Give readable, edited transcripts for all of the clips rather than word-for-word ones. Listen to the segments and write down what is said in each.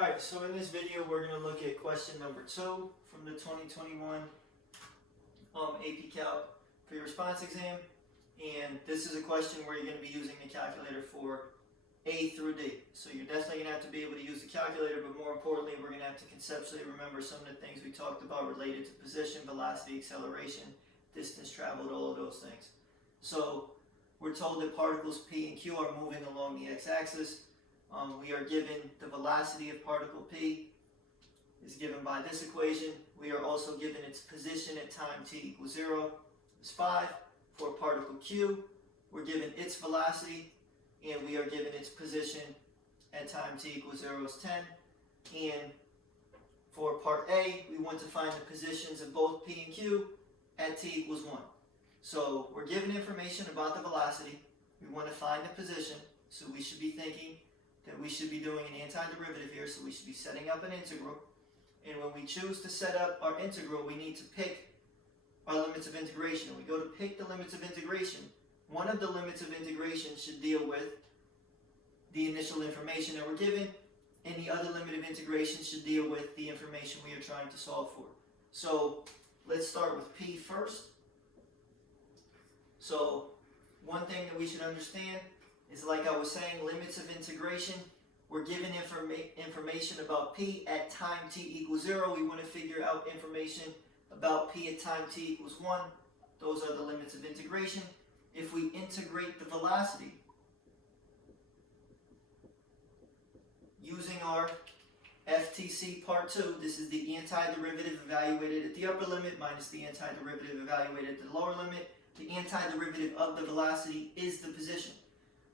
Alright, so in this video we're going to look at question number 2 from the 2021 AP Calc pre-response exam. And this is a question where you're going to be using the calculator for A through D. So you're definitely going to have to be able to use the calculator, but more importantly we're going to have to conceptually remember some of the things we talked about related to position, velocity, acceleration, distance traveled, all of those things. So we're told that particles P and Q are moving along the x-axis. We are given the velocity of particle P is given by this equation. We are also given its position at time t equals 0 is 5. For particle Q, we're given its velocity and we are given its position at time t equals 0 is 10. And for part A, we want to find the positions of both P and Q at t equals 1. So we're given information about the velocity. We want to find the position, so we should be thinking that we should be doing an antiderivative here, so we should be setting up an integral. And when we choose to set up our integral, we need to pick our limits of integration. And we go to pick the limits of integration. One of the limits of integration should deal with the initial information that we're given, and the other limit of integration should deal with the information we are trying to solve for. So let's start with P first. So one thing that we should understand is, like I was saying, limits of integration. We're given information about P at time t equals 0. We want to figure out information about P at time t equals 1. Those are the limits of integration. If we integrate the velocity using our FTC part 2, this is the antiderivative evaluated at the upper limit minus the antiderivative evaluated at the lower limit. The antiderivative of the velocity is the position.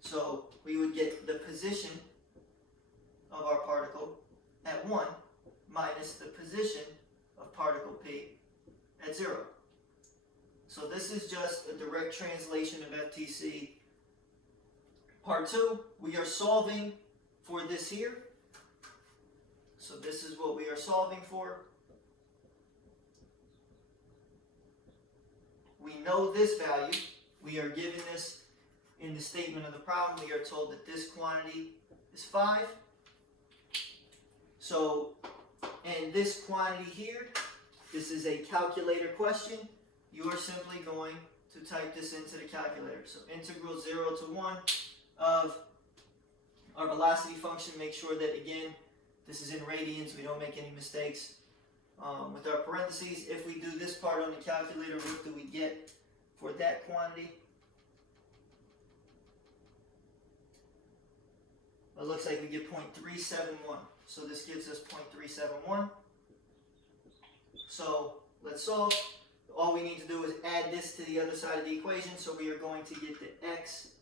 So we would get the position of our particle at 1 minus the position of particle P at 0. So this is just a direct translation of FTC part 2. We are solving for this here. So this is what we are solving for. We know this value. We are given this in the statement of the problem. We are told that this quantity is 5. So, and this quantity here, this is a calculator question. You are simply going to type this into the calculator. So integral 0 to 1 of our velocity function. Make sure that, again, this is in radians. We don't make any mistakes with our parentheses. If we do this part on the calculator, what do we get for that quantity? It looks like we get 0.371. So this gives us 0.371. So let's solve. All we need to do is add this to the other side of the equation. So we are going to get the x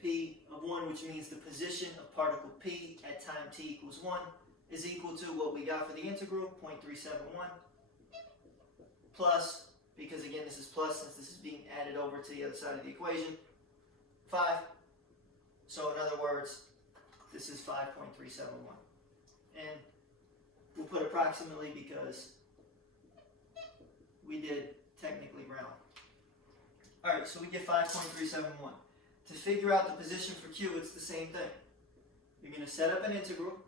p of 1, which means the position of particle P at time t equals 1, is equal to what we got for the integral, 0.371, plus, because again this is plus since this is being added over to the other side of the equation, 5. So in other words, this is 5.371. And we'll put approximately because we did technically round. Alright, so we get 5.371. To figure out the position for Q, it's the same thing. You're going to set up an integral.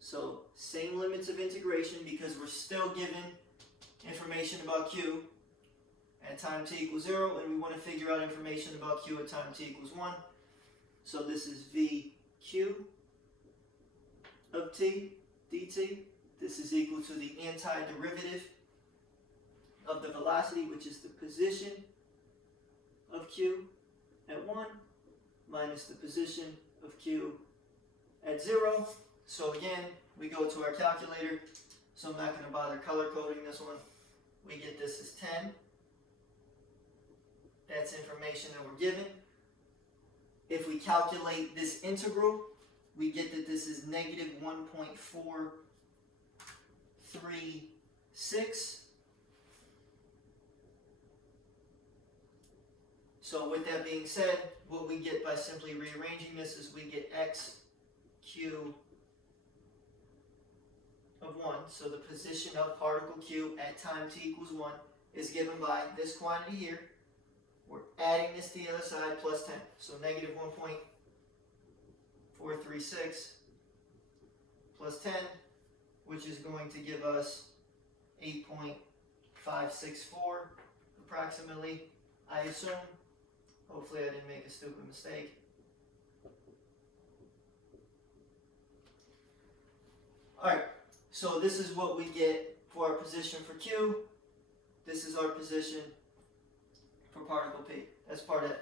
So same limits of integration because we're still given information about Q at time t equals 0, and we want to figure out information about Q at time t equals 1. So this is VQ of t dt. This is equal to the antiderivative of the velocity, which is the position of Q at 1 minus the position of Q at 0. So again, we go to our calculator. So I'm not going to bother color coding this one. We get this as 10. That's information that we're given. If we calculate this integral, we get that this is negative 1.436. So with that being said, what we get by simply rearranging this is we get x q of 1. So the position of particle Q at time t equals 1 is given by this quantity here. We're adding this to the other side plus 10. So negative 1.436 plus 10, which is going to give us 8.564 approximately, I assume. Hopefully I didn't make a stupid mistake. Alright, so this is what we get for our position for Q. This is our position for particle P. That's part A.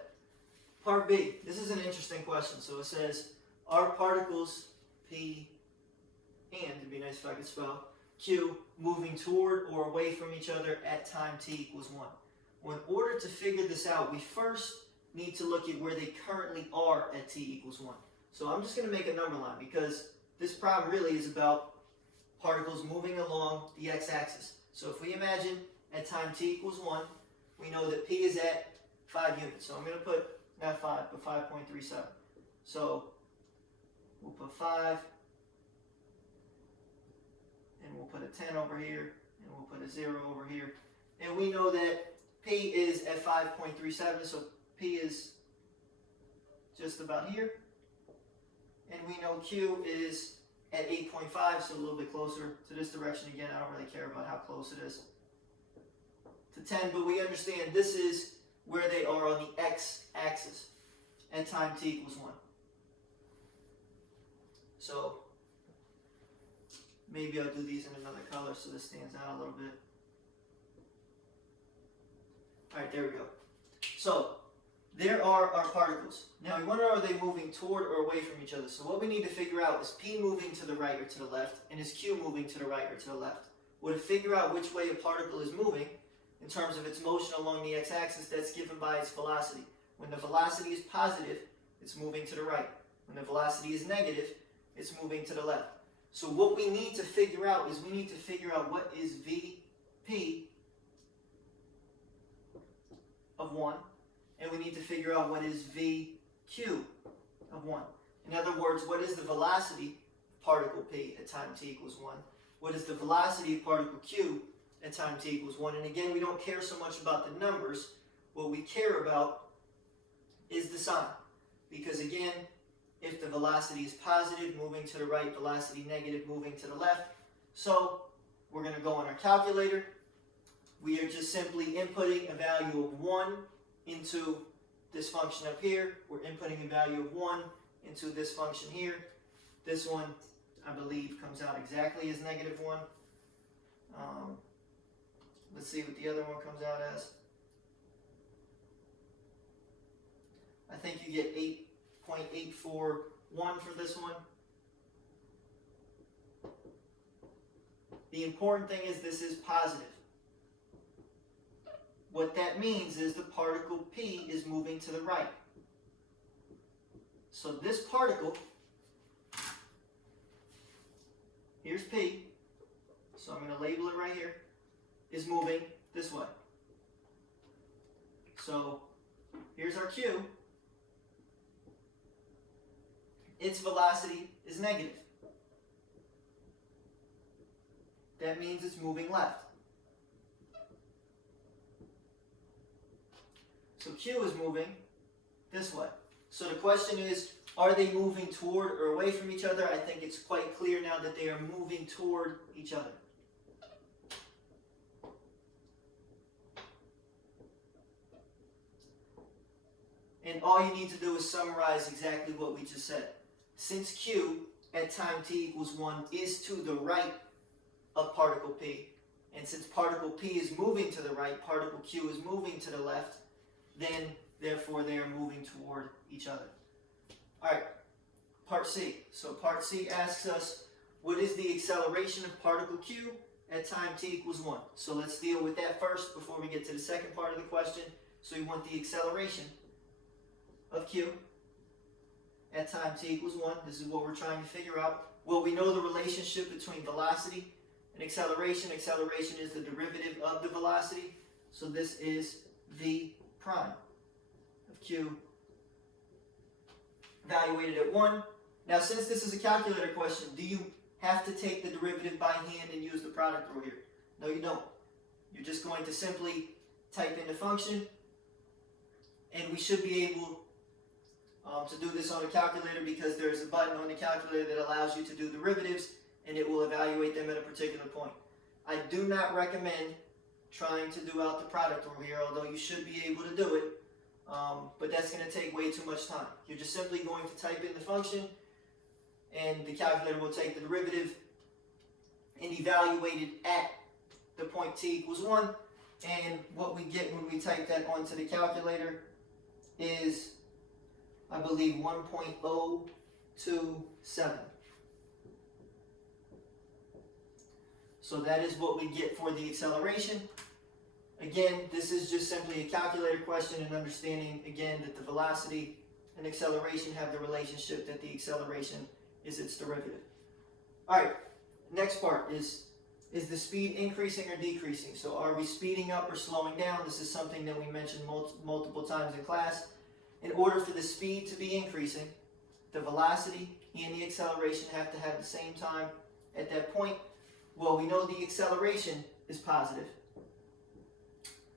Part B, this is an interesting question. So it says, are particles P and, it'd be nice if I could spell, Q moving toward or away from each other at time t equals 1? Well, in order to figure this out, we first need to look at where they currently are at t equals 1. So I'm just going to make a number line because this problem really is about particles moving along the x-axis. So if we imagine at time t equals 1, we know that P is at 5 units. So I'm going to put, not 5, but 5.37. So we'll put 5, and we'll put a 10 over here, and we'll put a 0 over here. And we know that P is at 5.37, so P is just about here. And we know Q is at 8.5, so a little bit closer to this direction. Again, I don't really care about how close it is to 10, but we understand this is where they are on the x-axis at time t equals 1. So maybe I'll do these in another color so this stands out a little bit. Alright, there we go. So there are our particles. Now we wonder, are they moving toward or away from each other? So what we need to figure out is P moving to the right or to the left, and is Q moving to the right or to the left? Well, to figure out which way a particle is moving in terms of its motion along the x-axis, that's given by its velocity. When the velocity is positive, it's moving to the right. When the velocity is negative, it's moving to the left. So what we need to figure out is we need to figure out what is Vp of 1, and we need to figure out what is Vq of 1. In other words, what is the velocity of particle P at time t equals 1? What is the velocity of particle Q at time t equals 1? And again, we don't care so much about the numbers. What we care about is the sign. Because again, if the velocity is positive, moving to the right, velocity negative, moving to the left. So we're going to go on our calculator. We are just simply inputting a value of 1 into this function up here. We're inputting a value of 1 into this function here. This one, I believe, comes out exactly as negative 1. Let's see what the other one comes out as. I think you get 8.841 for this one. The important thing is this is positive. What that means is the particle P is moving to the right. So this particle, here's P, so I'm going to label it right here, is moving this way. So here's our Q. Its velocity is negative. That means it's moving left. So Q is moving this way. So the question is, are they moving toward or away from each other? I think it's quite clear now that they are moving toward each other. And all you need to do is summarize exactly what we just said. Since Q at time t equals 1 is to the right of particle P, and since particle P is moving to the right, particle Q is moving to the left, then therefore they are moving toward each other. Alright, part C. So part C asks us, what is the acceleration of particle Q at time t equals 1? So let's deal with that first before we get to the second part of the question. So we want the acceleration of Q at time t equals 1. This is what we're trying to figure out. Well, we know the relationship between velocity and acceleration. Acceleration is the derivative of the velocity. So this is V prime of Q evaluated at 1. Now, since this is a calculator question, do you have to take the derivative by hand and use the product rule here? No, you don't. You're just going to simply type in the function, and we should be able to do this on a calculator because there's a button on the calculator that allows you to do derivatives. and it will evaluate them at a particular point. I do not recommend trying to do out the product rule here, although you should be able to do it, but that's going to take way too much time. You're just simply going to type in the function, and the calculator will take the derivative and evaluate it at the point t equals 1, and what we get when we type that onto the calculator is, I believe, 1.027. So that is what we get for the acceleration. Again, this is just simply a calculator question, and understanding again that the velocity and acceleration have the relationship that the acceleration is its derivative. Alright, next part is the speed increasing or decreasing? So are we speeding up or slowing down? This is something that we mentioned multiple times in class. In order for the speed to be increasing, the velocity and the acceleration have to have the same time at that point. Well, we know the acceleration is positive.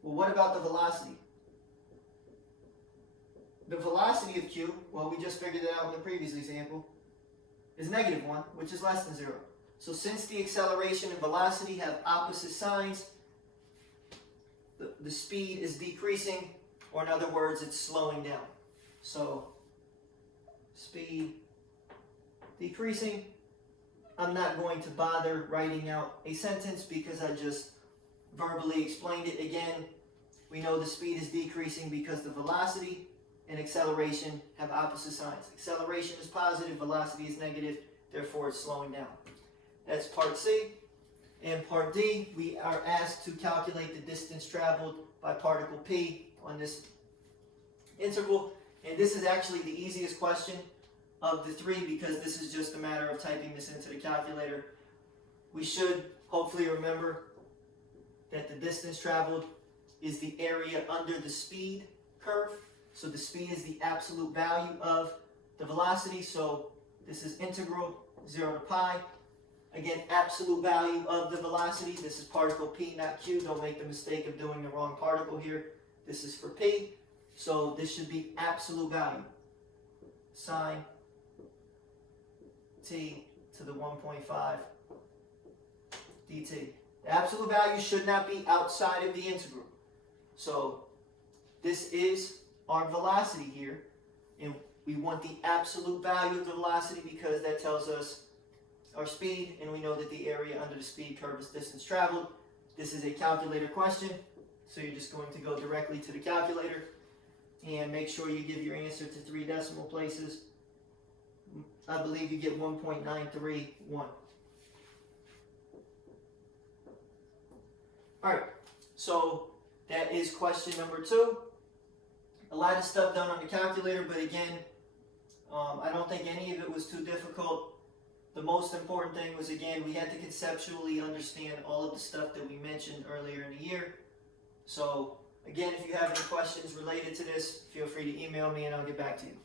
Well, what about the velocity? The velocity of q, well, we just figured it out in the previous example, is -1, which is less than 0. So since the acceleration and velocity have opposite signs, the speed is decreasing, or in other words, it's slowing down. So speed decreasing. I'm not going to bother writing out a sentence because I just verbally explained it. Again, we know the speed is decreasing because the velocity and acceleration have opposite signs. Acceleration is positive, velocity is negative, therefore it's slowing down. That's part C. And part D, we are asked to calculate the distance traveled by particle P on this interval. And this is actually the easiest question of the three because this is just a matter of typing this into the calculator. We should hopefully remember that the distance traveled is the area under the speed curve. So the speed is the absolute value of the velocity. So this is integral 0 to pi. Again, absolute value of the velocity. This is particle P, not Q. Don't make the mistake of doing the wrong particle here. This is for P. So this should be absolute value. Sine t to the 1.5 dt. The absolute value should not be outside of the integral. So this is our velocity here, and we want the absolute value of the velocity because that tells us our speed, and we know that the area under the speed curve is distance traveled. This is a calculator question, so you're just going to go directly to the calculator and make sure you give your answer to 3 decimal places. I believe you get 1.931. Alright, so that is question number 2. A lot of stuff done on the calculator, but again, I don't think any of it was too difficult. The most important thing was, again, we had to conceptually understand all of the stuff that we mentioned earlier in the year. So, again, if you have any questions related to this, feel free to email me and I'll get back to you.